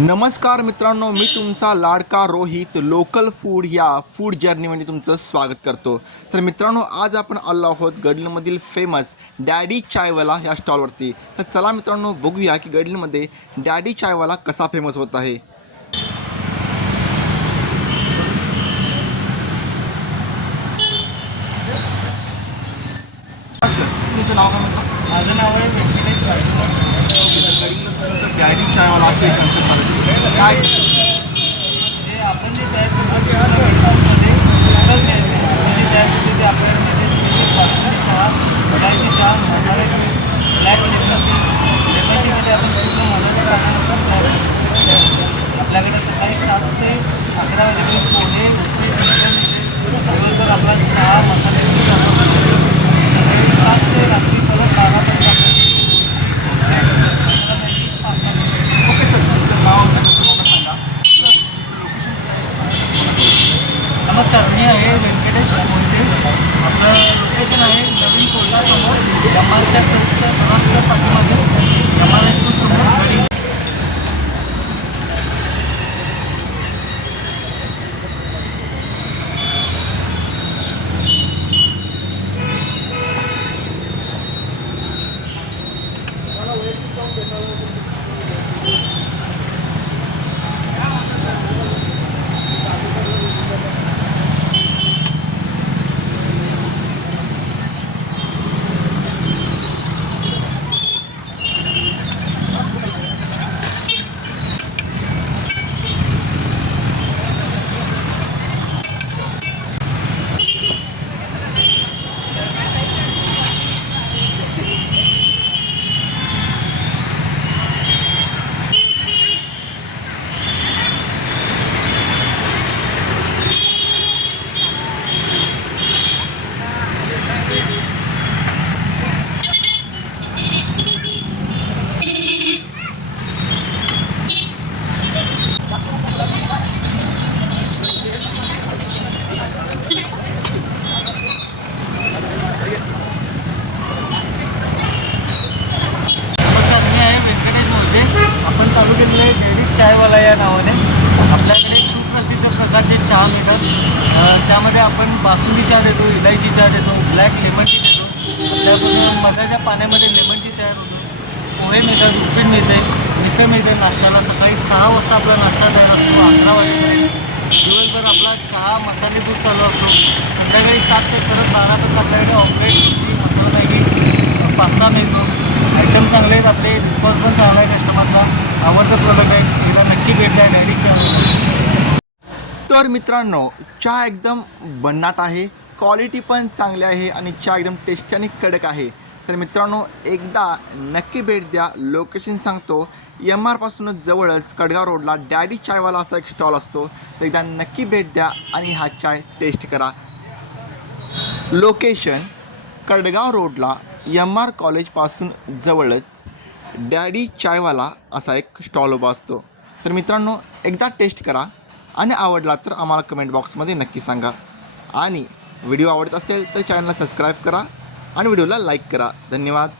नमस्कार मित्रांनो मी तुमचा लाडका रोहित लोकल फूड या फूड जर्नीमध्ये तुमचं स्वागत करतो. तर मित्रांनो आज आपण आलो आहोत गडलमधील फेमस डॅडी चायवाला या स्टॉलवरती तर चला मित्रांनो बघूया की गडलमध्ये डॅडी चायवाला कसा फेमस होत आहे. तुमचं नाव काय माझं नाव आहे काय? जे आपण जे तयार करतो चहा म्हणजे मसाले आपण पूर्ण मसाले तयार आपल्याकडे सकाळी सात ते अकरा वाजेपर्यंत पोहे उपीट मिसळ चहा मसाले दूध आपण बनवतो. सकाळी सात ते रात्री परत बारापर्यंत आपल्याला ओके सर तुमचं नाव तुम्हाला सांगा नमस्कार मी आहे व्यंकटेश मोहिते आपलं लोकेशन आहे नवीन कोल्हासमोर समोर एमआरच्या चौकच्या महाराष्ट्र पाठीमागे. एम आर स्कूल समोर गडी नमस्कार मी आहे व्यंकटेश मोहिते आपण चालू केलेलं आहे डेली चायवाला या नावाने आपल्याकडे सुप्रसिद्ध प्रकारचे चहा मिळतात त्यामध्ये आपण बासुंदी चहा देतो इलायची चहा देतो ब्लॅक लेमन टी देतो. त्यापासून मधाच्या पाण्यामध्ये लेमन टी तयार होतो. पोहे मिळतात उपीट मिळते मिसळ मिळते नाश्त्याला सकाळी सहा वाजता आपला नाश्ता तयार असतो अकरा वाजेपर्यंत. दिवसभर आपला चहा मसाले दूध चालू असतो. संध्याकाळी सात ते परत बारापर्यंत आपल्याकडे ऑमलेट मसाला मॅगी पास्ता मिळतो आयटम चांगले आहेत आपले रिस्पॉन्स चांगला आहे कस्टमरचा आवडतं प्रोडक्ट आहे. एकदा नक्की भेट. द्या डॅडीच्या तर मित्रांनो चहा एकदम भन्नाट आहे. क्वालिटी पण चांगली आहे आणि चहा एकदम टेस्टी आणि कडक आहे. तर मित्रांनो एकदा नक्की भेट द्या. लोकेशन सांगतो. एम आरपासूनच जवळच कडगाव रोडला डॅडी चायवाला असा एक स्टॉल असतो. तर एकदा नक्की भेट द्या आणि हा चाय टेस्ट करा. लोकेशन कडगाव रोडला एम आर कॉलेजपासून जवळच डॅडी चायवाला असा एक स्टॉल उभा असतो. तर मित्रांनो एकदा टेस्ट करा आणि आवडला तर आम्हाला कमेंट बॉक्समध्ये नक्की सांगा. आणि व्हिडिओ आवडत असेल तर चॅनलला सबस्क्राईब करा आणि व्हिडिओला लाईक करा. धन्यवाद.